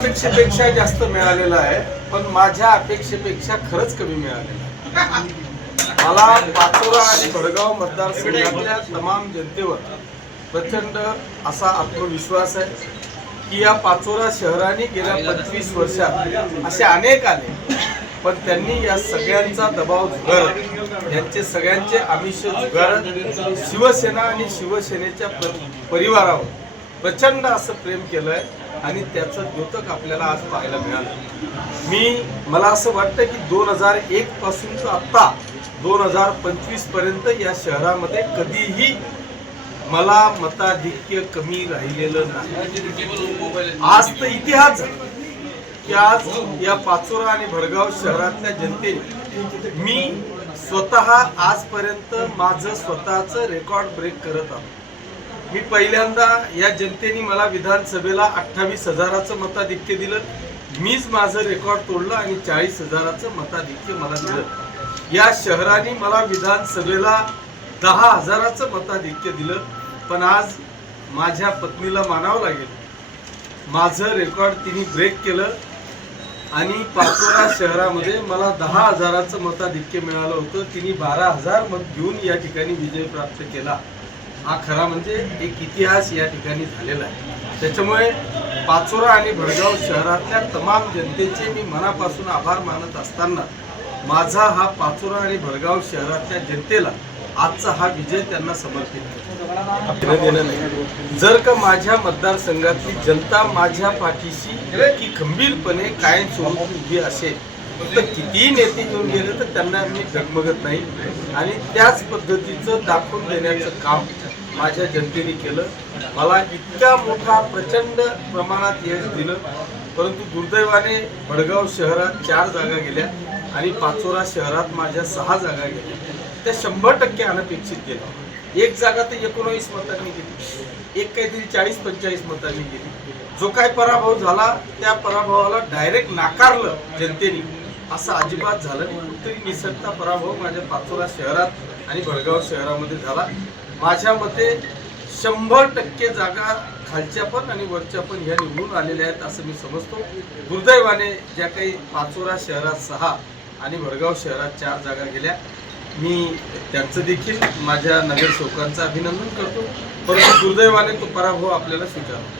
अपेक्षेपेक्षा जास्त मिळालेलं आहे, पण माझ्या अपेक्षेपेक्षा खरंच कमी मिळालेलं आहे। मला पाचोरा आणि भडगाव मतदारसंघातल्या तमाम जनतेवर प्रचंड असा आत्मविश्वास आहे की या पाचोरा शहराने गेल्या 25 वर्षात असे अनेक आले, पण त्यांनी या सगळ्यांचा दबाव झुगारत, यांचे सगळ्यांचे आमिष झुगारत शिवसेना आणि शिवसेनेच्या परिवारावर प्रचंड असं प्रेम केलंय आणि त्याचं द्योतक आपल्याला आज पाहायला मिळालं। मला असं वाटतं की 2001 पासून आता 2025 पर्यंत या शहरामध्ये कधीही मला मताधिक्य कमी राहिलेलं नाही। आज तर इतिहास झाला की आज या पाचोरा आणि भडगाव शहरातल्या जनतेने मी स्वतः आजपर्यंत माझं स्वतःचं रेकॉर्ड ब्रेक करत आहोत। मी पहिल्यांदा या जनतेने मला विधानसभेला 28,000चं मताधिक्य दिलं, मीच माझं रेकॉर्ड तोडलं आणि 40,000चं मताधिक्य मला दिलं। या शहराने मला विधानसभेला 10,000चं मताधिक्य दिलं, पण आज माझ्या पत्नीला मानावं लागेल, माझं रेकॉर्ड तिने ब्रेक केलं आणि पाचोरा शहरामध्ये मला 10,000चं मताधिक्य मिळालं होतं। तिने 12,000 मत घेऊन या ठिकाणी विजय प्राप्त केला। हा खरा म्हणजे एक इतिहास या ठिकाणी झालेला आहे। त्याच्यामुळे पाचोरा आणि भडगाव शहरातल्या तमाम जनतेचे मी मनापासून आभार मानत असताना माझा हा पाचोरा आणि भडगाव शहरातल्या जनतेला आजचा हा विजय त्यांना समर्पित आहे। जर का माझ्या मतदारसंघातली जनता माझ्या पाठीशी की खंबीरपणे कायमस्वरूपी उभी असेल तर कितीही नेते घेऊन गेले तर त्यांना मी डगमगत नाही आणि त्याच पद्धतीचं दाखवून देण्याचं काम माझ्या जनतेने केलं। मला इतका मोठा प्रचंड प्रमाणात यश दिलं, परंतु दुर्दैवाने भडगाव शहरात 4 जागा गेल्या आणि पाचोरा शहरात माझ्या 6 जागा गेल्या। त्या 100% अनपेक्षित गेल्या। एक जागा तर 19 मतांनी गेली, एक काहीतरी 40-45 मतांनी गेली। जो काय पराभव झाला त्या पराभवाला डायरेक्ट नाकारलं जनतेने, असं अजिबात झालं नाही। कुठेतरी निसटता पराभव माझ्या पाचोरा शहरात आणि भडगाव शहरामध्ये झाला। माझ्या मते 100% जागा खालच्या पण आणि वरच्या पण ह्या निवडून आलेल्या आहेत असं मी समजतो। दुर्दैवाने ज्या काही पाचोरा शहरात 6 आणि भडगाव शहरात 4 जागा गेल्या, मी त्यांचं देखील माझ्या नगरसेवकांचं अभिनंदन करतो, परंतु दुर्दैवाने तो पराभव आपल्याला स्वीकारतो।